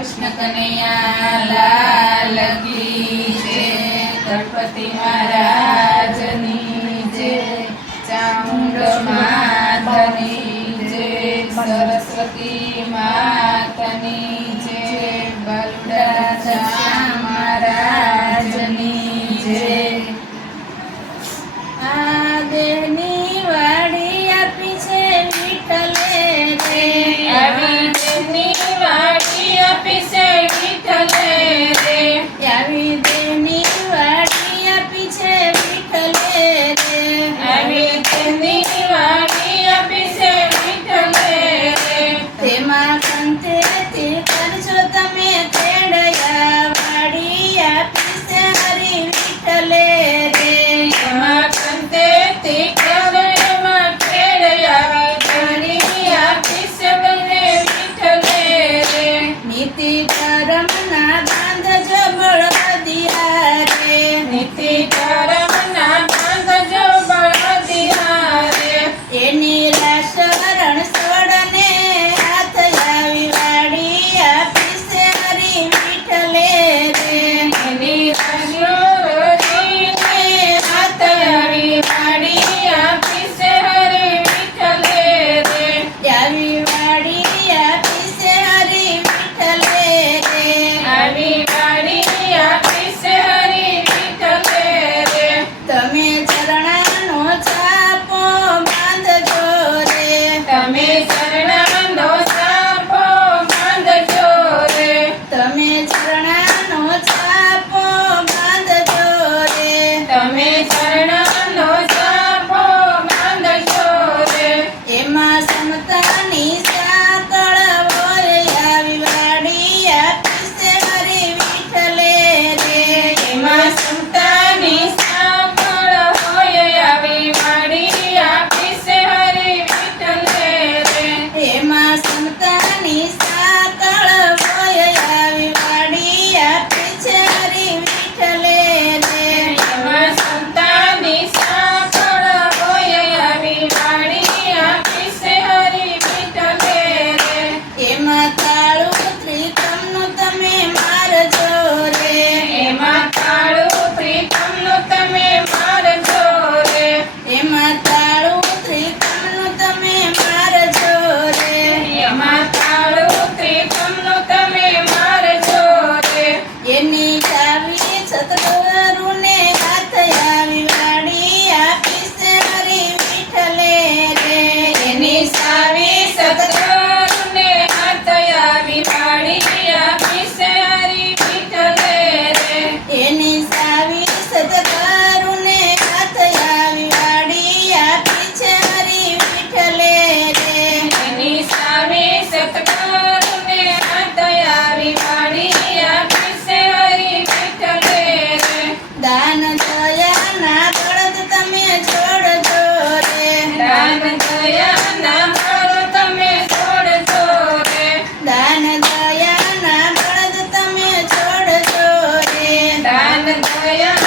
કૃષ્ણ કનૈયા લાલ કી જય. ગણપતિ મહારાજની Nitita.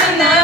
na na.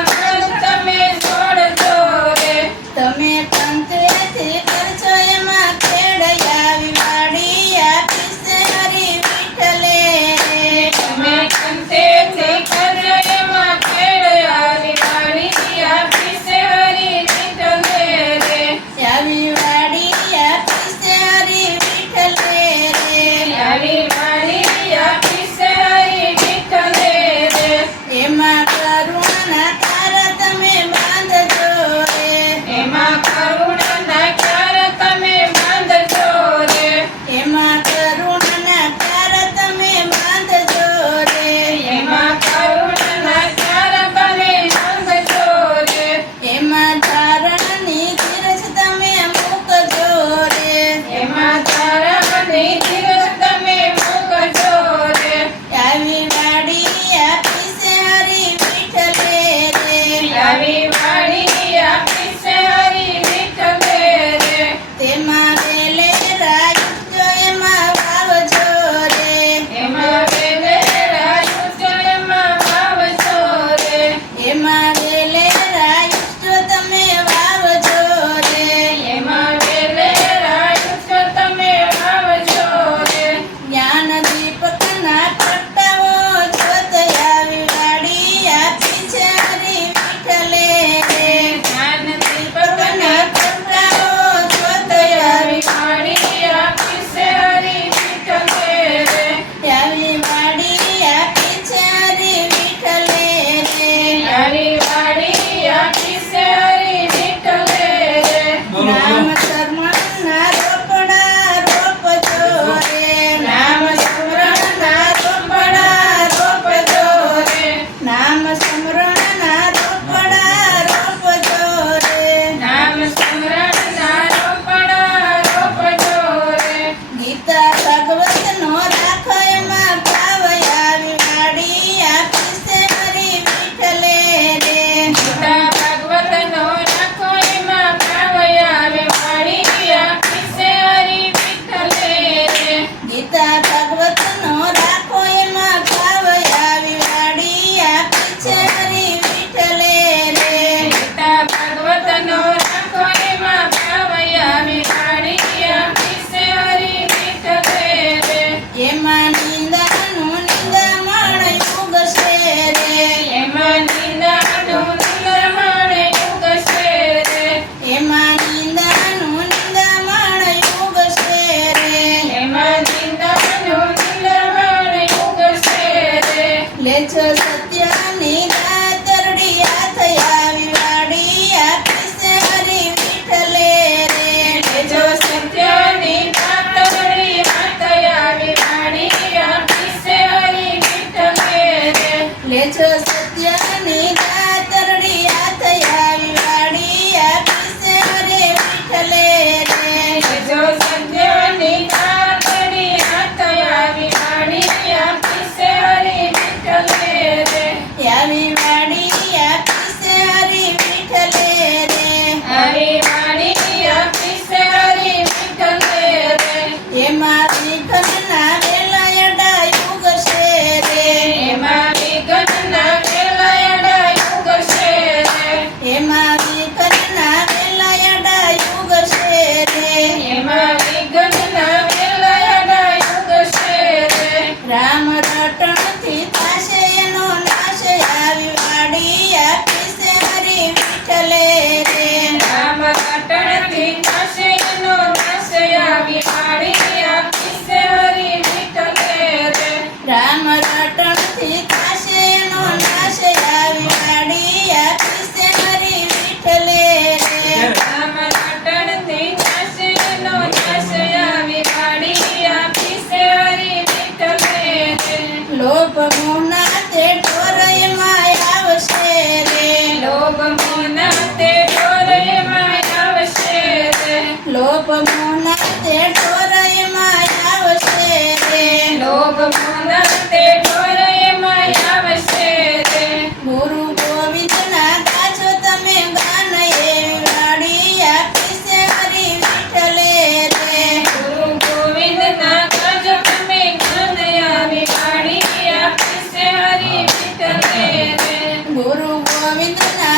muchos se tienen idea.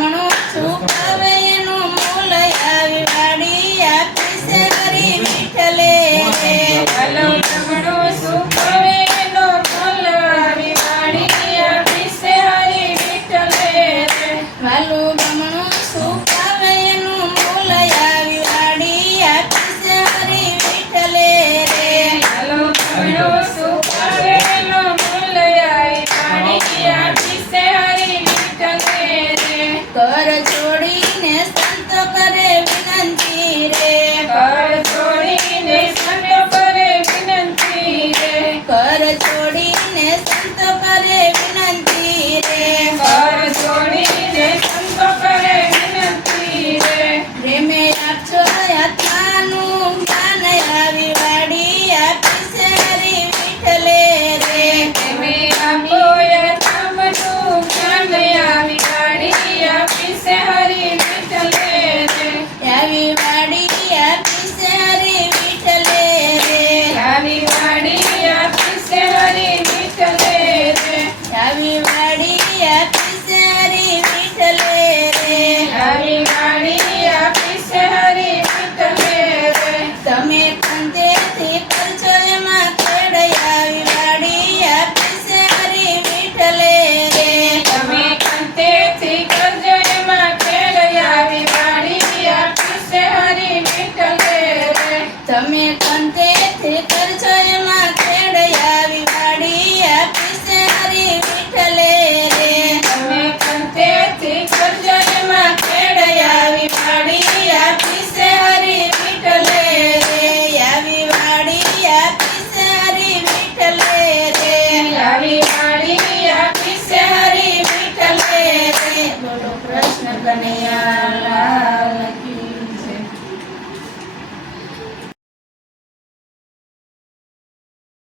જમણો સુખ એનું મૂલ આપી છે ગરીબી?